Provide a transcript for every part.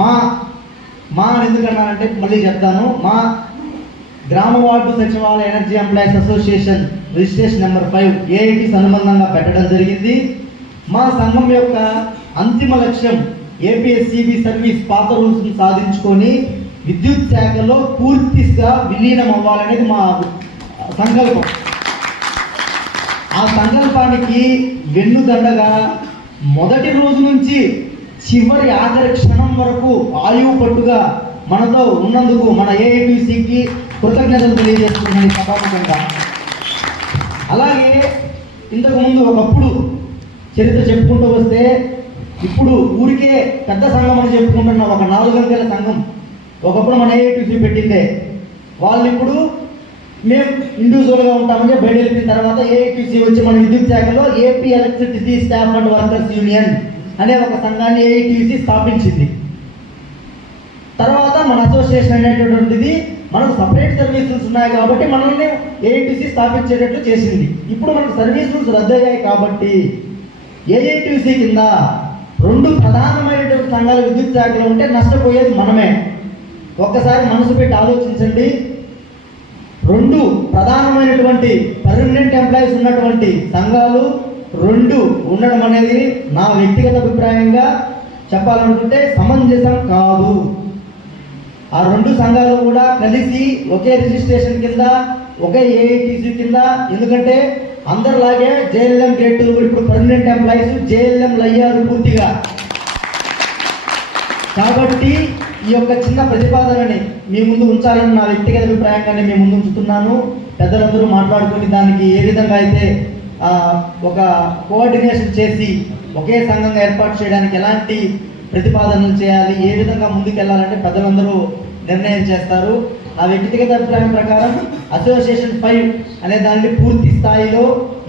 మా మా అని ఎందుకన్నానంటే మళ్ళీ చెప్తాను. మా గ్రామ వార్డు సచివాలయ energy employees association registration number five AIT అనుబంధంగా పెట్టడం జరిగింది. మా సంఘం యొక్క అంతిమ లక్ష్యం ఏపీఎస్సిబి సర్వీస్ పాత రూల్స్ సాధించుకొని విద్యుత్ శాఖలో పూర్తిగా విలీనం అవ్వాలనేది మా సంకల్పం. ఆ సంకల్పానికి వెన్నుదండగా మొదటి రోజు నుంచి చివరి ఆఖరి క్షణం వరకు ఆయువు పట్టుగా మనతో ఉన్నందుకు మన ఏఐటీసీకి కృతజ్ఞతలు తెలియజేస్తున్నాను సభాముఖంగా. అలాగే ఇంతకుముందు ఒకప్పుడు చరిత్ర చెప్పుకుంటూ వస్తే ఇప్పుడు ఊరికే పెద్ద సంఘం అని చెప్పుకుంటున్న ఒక నాలుగు అంకెల సంఘం ఒకప్పుడు మన ఏఐటీసీ పెట్టిందే. వాళ్ళు ఇప్పుడు మేము ఇండివిజువల్గా ఉంటామని బయట వెళ్ళిన తర్వాత ఏఐటీసీ వచ్చి మన విద్యుత్ శాఖలో AP electricity staff and workers union అనే ఒక సంఘాన్ని ఏఐటీసీ స్థాపించింది. తర్వాత మన అసోసియేషన్ అనేటటువంటిది మనకు సపరేట్ సర్వీసెస్ ఉన్నాయి కాబట్టి మనల్ని ఏఐటీసీ స్థాపించేటట్లు చేసింది. ఇప్పుడు మనకు సర్వీసులు రూల్స్ రద్దయ్యాయి కాబట్టి ఏఐటీసీ కింద రెండు ప్రధానమైనటువంటి సంఘాలు విద్యుత్ శాఖలో ఉంటే నష్టపోయేది మనమే. ఒక్కసారి మనసు పెట్టి ఆలోచించండి. రెండు ప్రధానమైనటువంటి పర్మనెంట్ ఎంప్లాయీస్ ఉన్నటువంటి సంఘాలు రెండు ఉండడం అనేది నా వ్యక్తిగత అభిప్రాయంగా చెప్పాలనుకుంటే సమంజసం కాదు. ఆ రెండు సంఘాలు కూడా కలిసి ఒకే రిజిస్ట్రేషన్ కింద ఒకే ఏఐటీసీ కింద ఎందుకంటే అందరిలాగే జేఎల్ఎం గ్రేడ్ టూ ఇప్పుడు పర్మనెంట్ ఎంప్లాయీస్ జేఎల్ఎం అయ్యారు పూర్తిగా. కాబట్టి ఈ యొక్క చిన్న ప్రతిపాదనని మీ ముందు ఉంచాలని నా వ్యక్తిగత అభిప్రాయంగానే మీ ముందు ఉంచుతున్నాను. పెద్దలందరూ మాట్లాడుకుని దానికి ఏ విధంగా అయితే ఒక కోఆర్డినేషన్ చేసి ఒకే సంఘంగా ఏర్పాటు చేయడానికి ఎలాంటి ప్రతిపాదనలు చేయాలి ఏ విధంగా ముందుకెళ్ళాలంటే పెద్దలందరూ నిర్ణయం చేస్తారు. నా వ్యక్తిగత అభిప్రాయం ప్రకారం అసోసియేషన్ ఫైవ్ అనే దాన్ని పూర్తి స్థాయిలో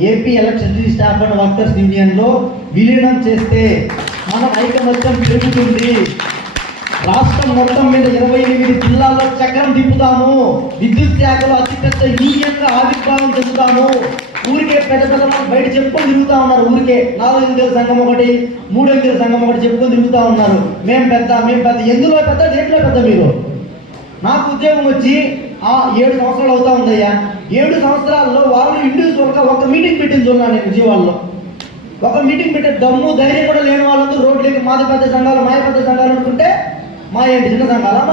AP electricity staff and workers యూనియన్లో విలీనం చేస్తే మన ఐకమత్యం పెరుగుతుంది. రాష్ట్రం మొత్తం మీద ఇరవై ఎనిమిది జిల్లాల్లో చక్రం తిప్పుతాము. విద్యుత్ శాఖలో అతిపెద్ద యూనియన్గా ఆవిర్భావం చెందుతాము. ఊరికే పెద్ద పెద్ద బయట చెప్పుకొని తిరుగుతా ఉన్నారు. ఊరికే నాలుగు ఎనిమిది సంఘం ఒకటి మూడు ఎనిమిది సంఘం ఒకటి చెప్పుకొని తిరుగుతా ఉన్నారు. మేం పెద్ద మేం పెద్ద. ఎందులో పెద్ద దేంట్లో పెద్ద మీరు? నాకు ఉద్యోగం వచ్చి ఆ ఏడు సంవత్సరాలు అవుతా ఉందయ్యా. ఏడు సంవత్సరాల్లో వాళ్ళు ఇండివిజువల్గా ఒక మీటింగ్ పెట్టింది చూడాలి నేను విజయవాడలో. ఒక మీటింగ్ పెట్టే దమ్ము ధైర్యం కూడా లేని వాళ్ళందరూ రోడ్లకి మాది పెద్ద సంఘాలు మాయ పెద్ద సంఘాలు అనుకుంటే మా ఏంటి చిన్న సంఘాలా